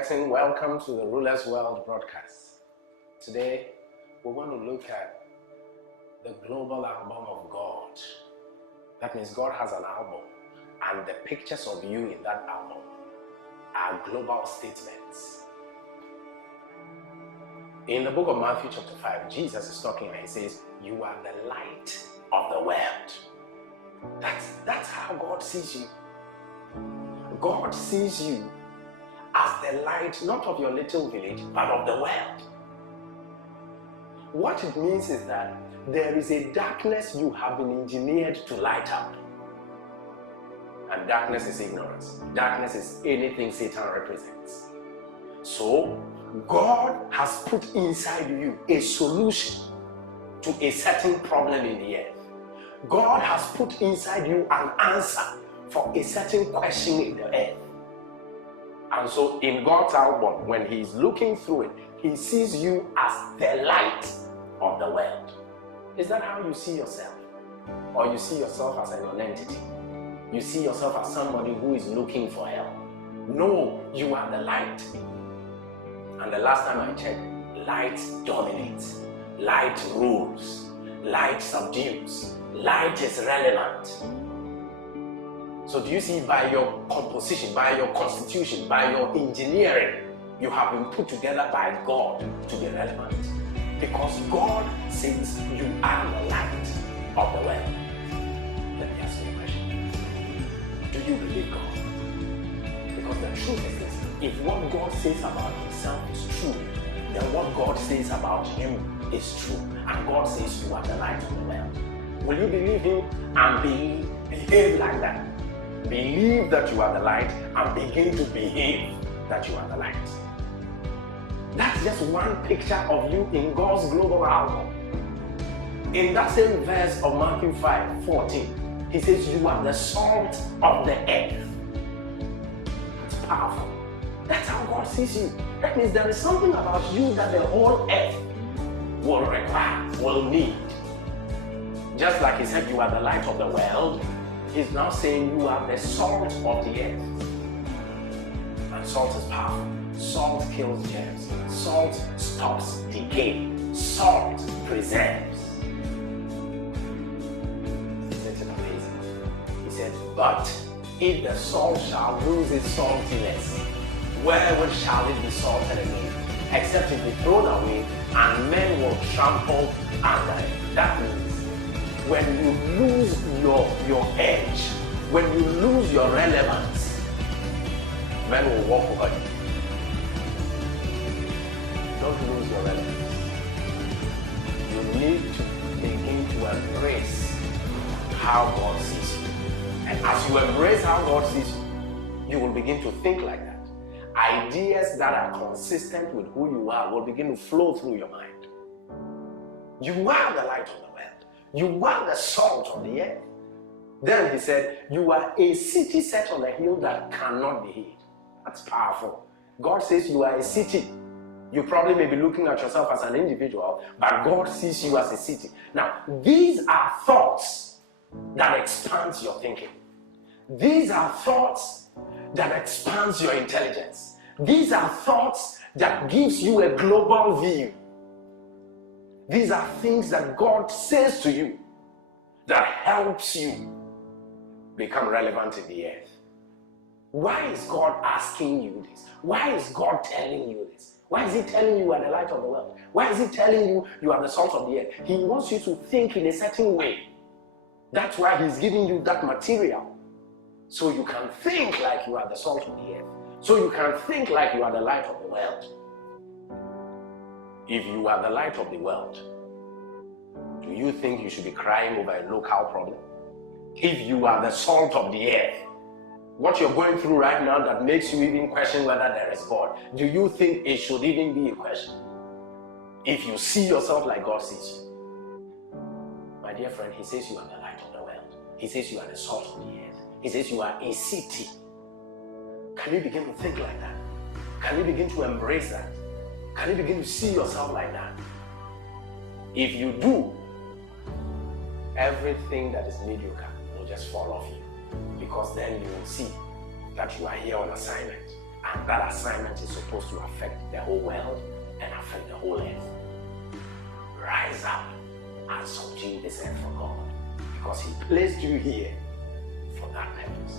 Jackson. Welcome to the Ruler's World broadcast. Today, we want to look at the global album of God. That means God has an album, and the pictures of you in that album are global statements. In the book of Matthew chapter 5, Jesus is talking and he says, you are the light of the world. That's how God sees you. God sees you as the light, not of your little village, but of the world. What it means is that there is a darkness you have been engineered to light up. And darkness is ignorance. Darkness is anything Satan represents. So, God has put inside you a solution to a certain problem in the earth. God has put inside you an answer for a certain question in the earth. And so in God's album, when he's looking through it, he sees you as the light of the world. Is that how you see yourself? Or you see yourself as an non-entity? You see yourself as somebody who is looking for help? No, you are the light. And the last time I checked, light dominates, light rules, light subdues, light is relevant. So do you see, by your composition, by your constitution, by your engineering, you have been put together by God to be relevant. Because God says you are the light of the world. Let me ask you a question. Do you believe God? Because the truth is this. If what God says about himself is true, then what God says about you is true. And God says you are the light of the world. Will you believe him and behave like that? Believe that you are the light and begin to behave that you are the light. That's just one picture of you in God's global album. In that same verse of Matthew 5:14, he says you are the salt of the earth. It's powerful. That's how God sees you. That means there is something about you that the whole earth will require, will need. Just like he said you are the light of the world, he's now saying you are the salt of the earth. And salt is powerful. Salt kills germs. Salt stops decay. Salt preserves. Isn't it amazing? He said, but if the salt shall lose its saltiness, wherewith shall it be salted again? Except it be thrown away, and men will trample under it. That means when you lose your edge, when you lose your relevance, men will walk over you. Don't lose your relevance. You need to begin to embrace how God sees you. And as you embrace how God sees you, you will begin to think like that. Ideas that are consistent with who you are will begin to flow through your mind. You are the light of the world. You are the salt of the earth. Then he said, you are a city set on a hill that cannot be hid. That's powerful. God says you are a city. You probably may be looking at yourself as an individual, but God sees you as a city. Now, these are thoughts that expand your thinking. These are thoughts that expands your intelligence. These are thoughts that gives you a global view. These are things that God says to you that helps you become relevant in the earth. Why is God asking you this? Why is God telling you this? Why is he telling you are the light of the world? Why is he telling you you are the salt of the earth? He wants you to think in a certain way. That's why he's giving you that material. So you can think like you are the salt of the earth. So you can think like you are the light of the world. If you are the light of the world, do you think you should be crying over a local problem? If you are the salt of the earth, what you're going through right now that makes you even question whether there is God, do you think it should even be a question? If you see yourself like God sees you. My dear friend, he says you are the light of the world. He says you are the salt of the earth. He says you are a city. Can you begin to think like that? Can you begin to embrace that? Can you begin to see yourself like that? If you do, everything that is mediocre will just fall off you. Because then you will see that you are here on assignment And that assignment is supposed to affect the whole world and affect the whole earth. Rise up and subdue this earth for God, because He placed you here for that purpose.